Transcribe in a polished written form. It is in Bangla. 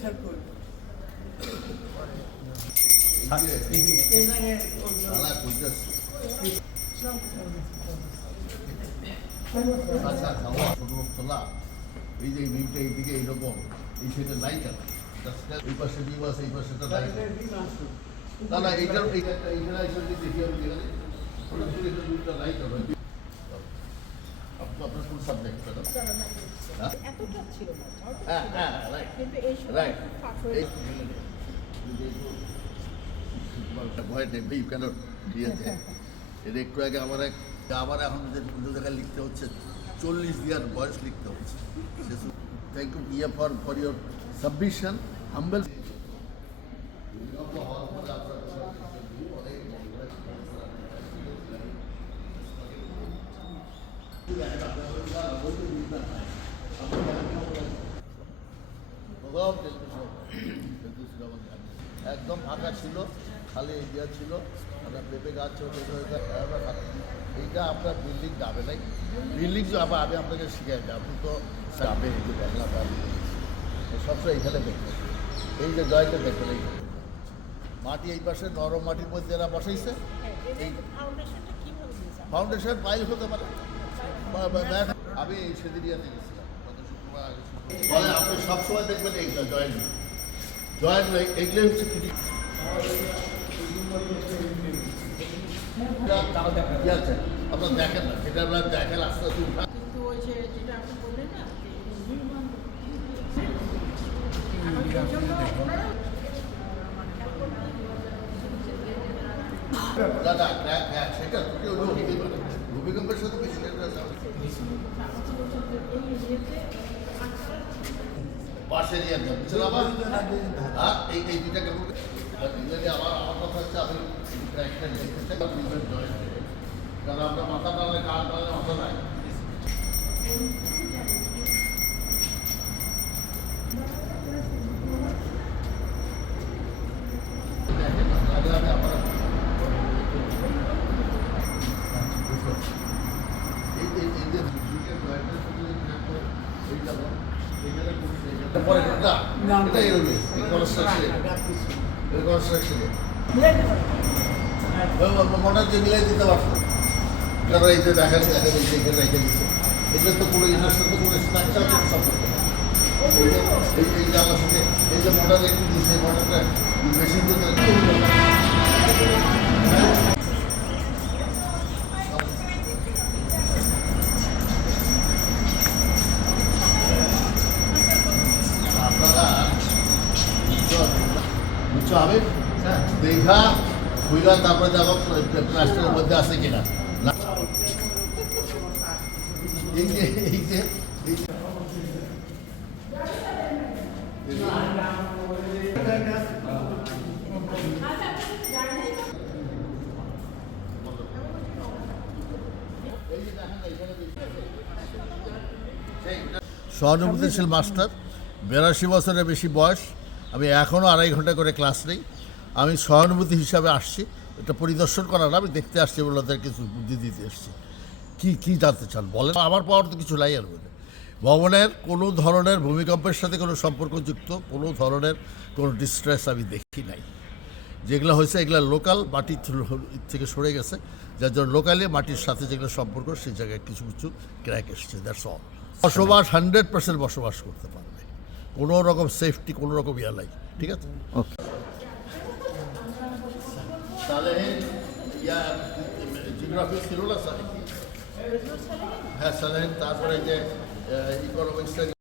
এই যে মিমটা এইদিকে এইরকম এই সেটা লাইট আছে এই পাশে ডিম আছে এই পাশে লাইট না না এইটার এইখানে দেখি আমি দুইটা লাইট হবে আপনার কোন সাবজেক্ট এতটা ছিল না হ্যাঁ রাইট কিন্তু এই রাইট ভয় নেই ইউ ক্যানট দিয়েছে এর একটু আগে আমার এখন যে জায়গায় লিখতে হচ্ছে 40 ইয়ার বয়স লিখতে হচ্ছে thank you for your submission humble একদম ফাঁকা ছিল খালি এরিয়া ছিল আপনার পেঁপে গাছ ছিল এইটা আপনার বিল্ডিং যাবে নাই বিল্ডিং আবার আমি আপনাকে শিখাই আপনি তো যাবে এই যে বাংলা সবসময় এইখানে দেখবেন এই যে জয়টা দেখবেন এই মাটি এই পাশে নরম মাটির মধ্যে এরা বসাইছে এই ফাউন্ডেশন পাইল হতে পারে আমি সেদিন ইয়াতে গেছিলাম গত শুক্রবার আগে বলে আপনি সবসময় দেখবেন এইটা জয়েন্ট এগুলো হচ্ছে আপনার দেখেন না সেটা আপনার দেখেন আস্তে আস্তে উঠা কিন্তু ওই যে যেটা আপনি বললেন না সেটা ভূমিকম্পের সাথে বেশি পাশের ইয়াতে বুঝলেন আবার এই দুইটা কেমন আমার কথা হচ্ছে আমি একটা দেখতে চাই কারণ আপনার মাথা টানলে কান টানলে মাথা নাই মোটর যে মিলাই দিতে পারতো কারণ এই যে দেখা এইখানে রেখে দিচ্ছে এটা তো কোনো এটার সাথে কোনো স্ট্রাকচার সম্পর্ক এই যে আমার সাথে এই যে মোটর একটু দিচ্ছে মোটরটা মেশিন দিয়ে আমি দেখা খুইলা তারপরে যাবো প্লাস্টারের মধ্যে আছে কিনা এই যে সহানুভূতিশীল মাস্টার 82 বছরের বেশি বয়স আমি এখনও 2.5 ঘন্টা করে ক্লাস নেই আমি সহানুভূতি হিসাবে আসছি এটা পরিদর্শন করা না আমি দেখতে আসছি বলে ওদের কিছু বুদ্ধি দিতে এসছি কী জানতে চান বলেন আমার পাওয়ার তো কিছু নাই আর বলে ভবনের কোনো ধরনের ভূমিকম্পের সাথে কোনো সম্পর্কযুক্ত কোনো ধরনের কোনো ডিস্ট্রেস আমি দেখি নাই যেগুলো হয়েছে এগুলো লোকাল মাটি থেকে সরে গেছে যার জন্য লোকালি মাটির সাথে যেগুলো সম্পর্ক সেই জায়গায় কিছু কিছু ক্র্যাক এসছে দ্যাটস অল বসবাস 100% বসবাস করতে পারবে কোনো রকম সেফটি কোনো রকম ইয়া নাই ঠিক আছে ওকে তাহলে জিওগ্রাফি ছিল না স্যার হ্যাঁ স্যার তারপরে যে ইকোনমিক্স